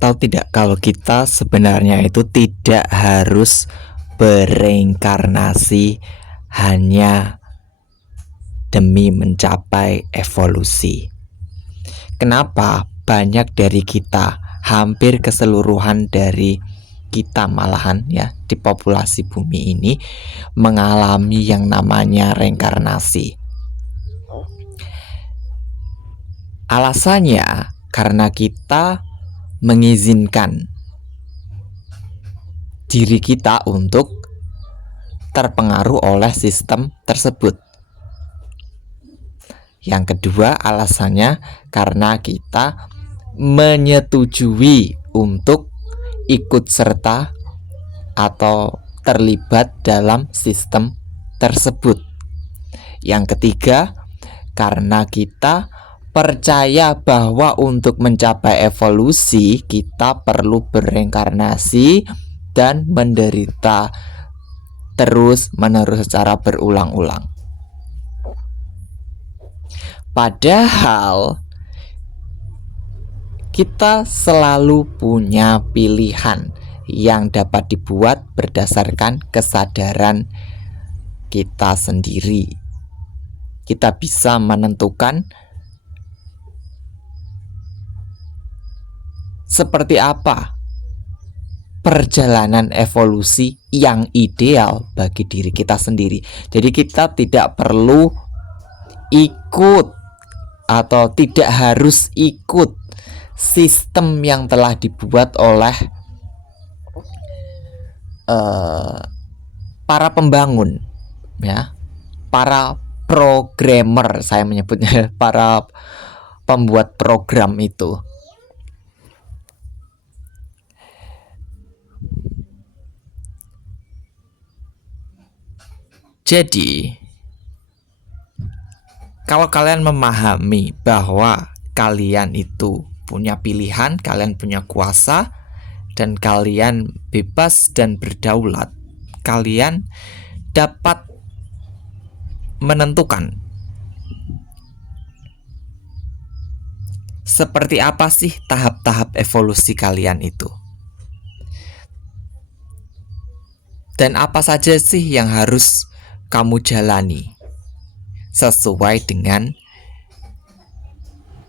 tahu tidak kalau kita sebenarnya itu tidak harus bereinkarnasi hanya demi mencapai evolusi. Kenapa banyak dari kita, hampir keseluruhan dari kita malahan ya di populasi bumi ini mengalami yang namanya reinkarnasi? Alasannya karena kita mengizinkan diri kita untuk terpengaruh oleh sistem tersebut. Yang kedua, alasannya karena kita menyetujui untuk ikut serta atau terlibat dalam sistem tersebut. Yang ketiga, karena kita percaya bahwa untuk mencapai evolusi kita perlu bereinkarnasi dan menderita terus-menerus secara berulang-ulang. Padahal kita selalu punya pilihan yang dapat dibuat berdasarkan kesadaran kita sendiri. Kita bisa menentukan seperti apa perjalanan evolusi yang ideal bagi diri kita sendiri. Jadi kita tidak perlu ikut atau tidak harus ikut sistem yang telah dibuat oleh para pembangun, ya, para programmer, saya menyebutnya para pembuat program itu. Jadi, kalau kalian memahami bahwa kalian itu punya pilihan, kalian punya kuasa, dan kalian bebas dan berdaulat, kalian dapat menentukan seperti apa sih tahap-tahap evolusi kalian itu. Dan apa saja sih yang harus kamu jalani sesuai dengan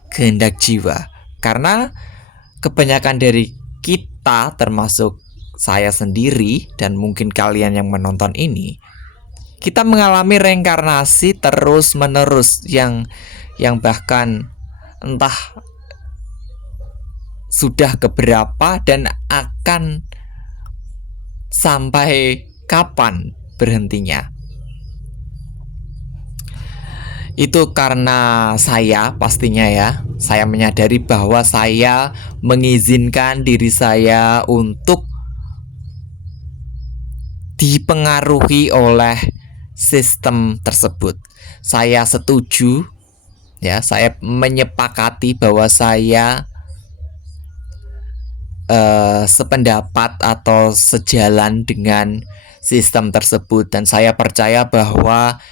kehendak jiwa. Karena kebanyakan dari kita, termasuk saya sendiri dan mungkin kalian yang menonton ini, kita mengalami reinkarnasi terus-menerus yang bahkan entah sudah keberapa dan akan sampai kapan berhentinya. Itu karena saya pastinya ya, saya menyadari bahwa saya mengizinkan diri saya untuk dipengaruhi oleh sistem tersebut. Saya setuju, ya, saya menyepakati bahwa saya sependapat atau sejalan dengan sistem tersebut, dan saya percaya bahwa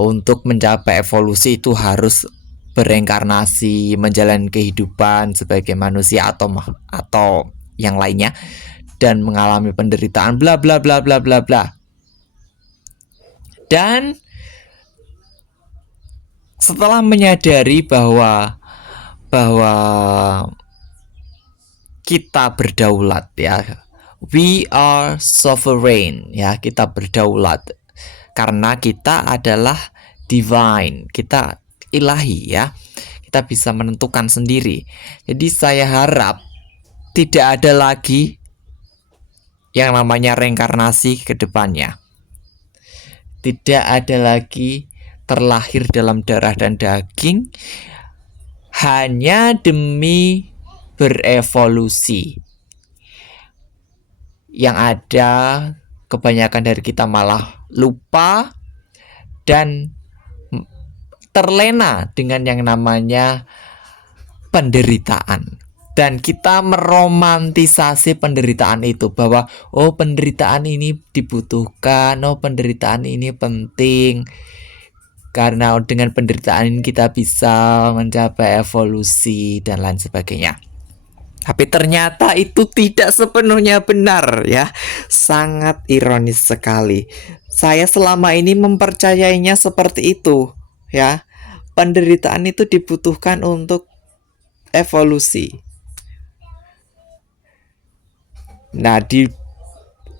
untuk mencapai evolusi itu harus bereinkarnasi, menjalani kehidupan sebagai manusia atau yang lainnya, dan mengalami penderitaan bla bla bla bla bla bla. Dan setelah menyadari bahwa kita berdaulat, ya, we are sovereign, ya, kita berdaulat karena kita adalah divine, kita ilahi, ya, kita bisa menentukan sendiri. Jadi saya harap tidak ada lagi yang namanya reinkarnasi ke depannya. Tidak ada lagi terlahir dalam darah dan daging hanya demi berevolusi. Yang ada kebanyakan dari kita malah lupa dan terlena dengan yang namanya penderitaan. Dan kita meromantisasi penderitaan itu, bahwa oh, penderitaan ini dibutuhkan, oh, penderitaan ini penting, karena dengan penderitaan ini kita bisa mencapai evolusi dan lain sebagainya. Tapi ternyata itu tidak sepenuhnya benar ya. Sangat ironis sekali. Saya selama ini mempercayainya seperti itu ya. Penderitaan itu dibutuhkan untuk evolusi. Nah, di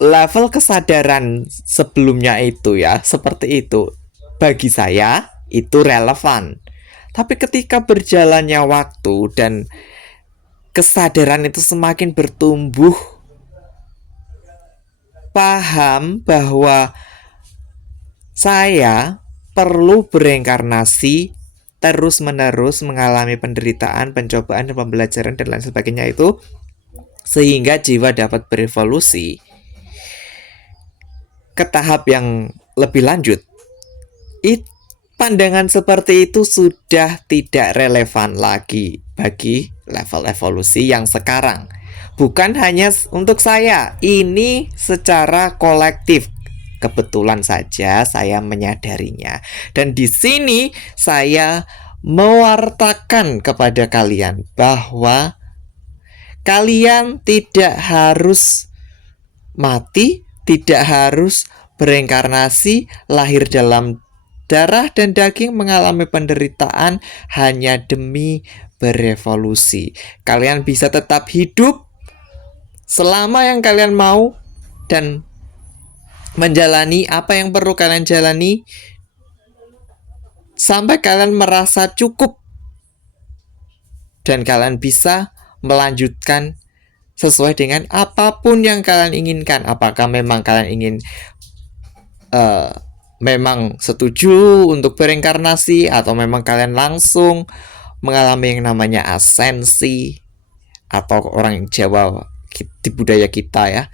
level kesadaran sebelumnya itu ya, seperti itu. Bagi saya itu relevan. Tapi ketika berjalannya waktu dan kesadaran itu semakin bertumbuh, paham bahwa saya perlu bereinkarnasi terus-menerus mengalami penderitaan, pencobaan, dan pembelajaran dan lain sebagainya itu sehingga jiwa dapat berevolusi ke tahap yang lebih lanjut. Pandangan seperti itu sudah tidak relevan lagi bagi level evolusi yang sekarang. Bukan hanya untuk saya, ini secara kolektif. Kebetulan saja saya menyadarinya. Dan di sini saya mewartakan kepada kalian bahwa kalian tidak harus mati, tidak harus bereinkarnasi, lahir dalam darah dan daging, mengalami penderitaan hanya demi berevolusi. Kalian bisa tetap hidup selama yang kalian mau dan menjalani apa yang perlu kalian jalani sampai kalian merasa cukup dan kalian bisa melanjutkan sesuai dengan apapun yang kalian inginkan. Apakah memang kalian ingin memang setuju untuk bereinkarnasi, atau memang kalian langsung mengalami yang namanya asensi, atau orang Jawa di budaya kita ya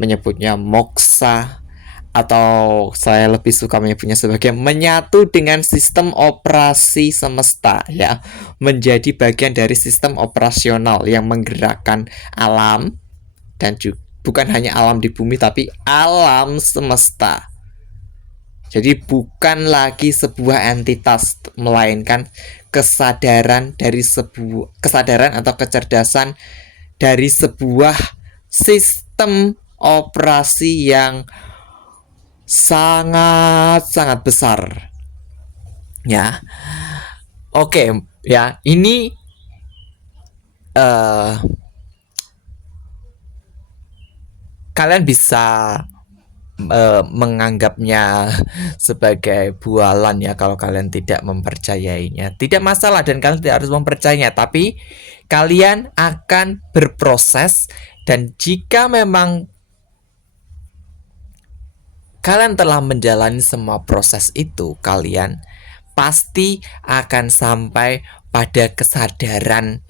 menyebutnya moksa, atau saya lebih suka menyebutnya sebagai menyatu dengan sistem operasi semesta ya, menjadi bagian dari sistem operasional yang menggerakkan alam dan juga bukan hanya alam di bumi tapi alam semesta. Jadi bukan lagi sebuah entitas, melainkan kesadaran dari sebuah kesadaran atau kecerdasan dari sebuah sistem operasi yang sangat besar. Ya. Oke, ya, ini kalian bisa menganggapnya sebagai bualan ya kalau kalian tidak mempercayainya. Tidak masalah dan kalian tidak harus mempercayainya, tapi kalian akan berproses dan jika memang kalian telah menjalani semua proses itu, kalian pasti akan sampai pada kesadaran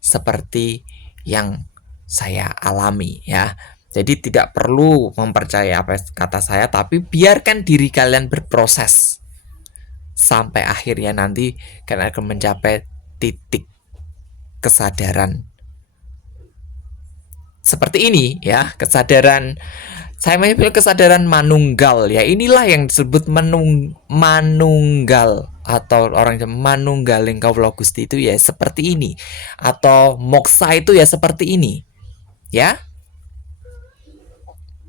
seperti yang saya alami ya. Jadi tidak perlu mempercayai apa kata saya, tapi biarkan diri kalian berproses sampai akhirnya nanti kalian akan mencapai titik kesadaran seperti ini ya, kesadaran saya menyebut kesadaran manunggal ya. Inilah yang disebut manunggal atau orang manunggaling kawula Gusti itu ya seperti ini, atau moksa itu ya seperti ini ya.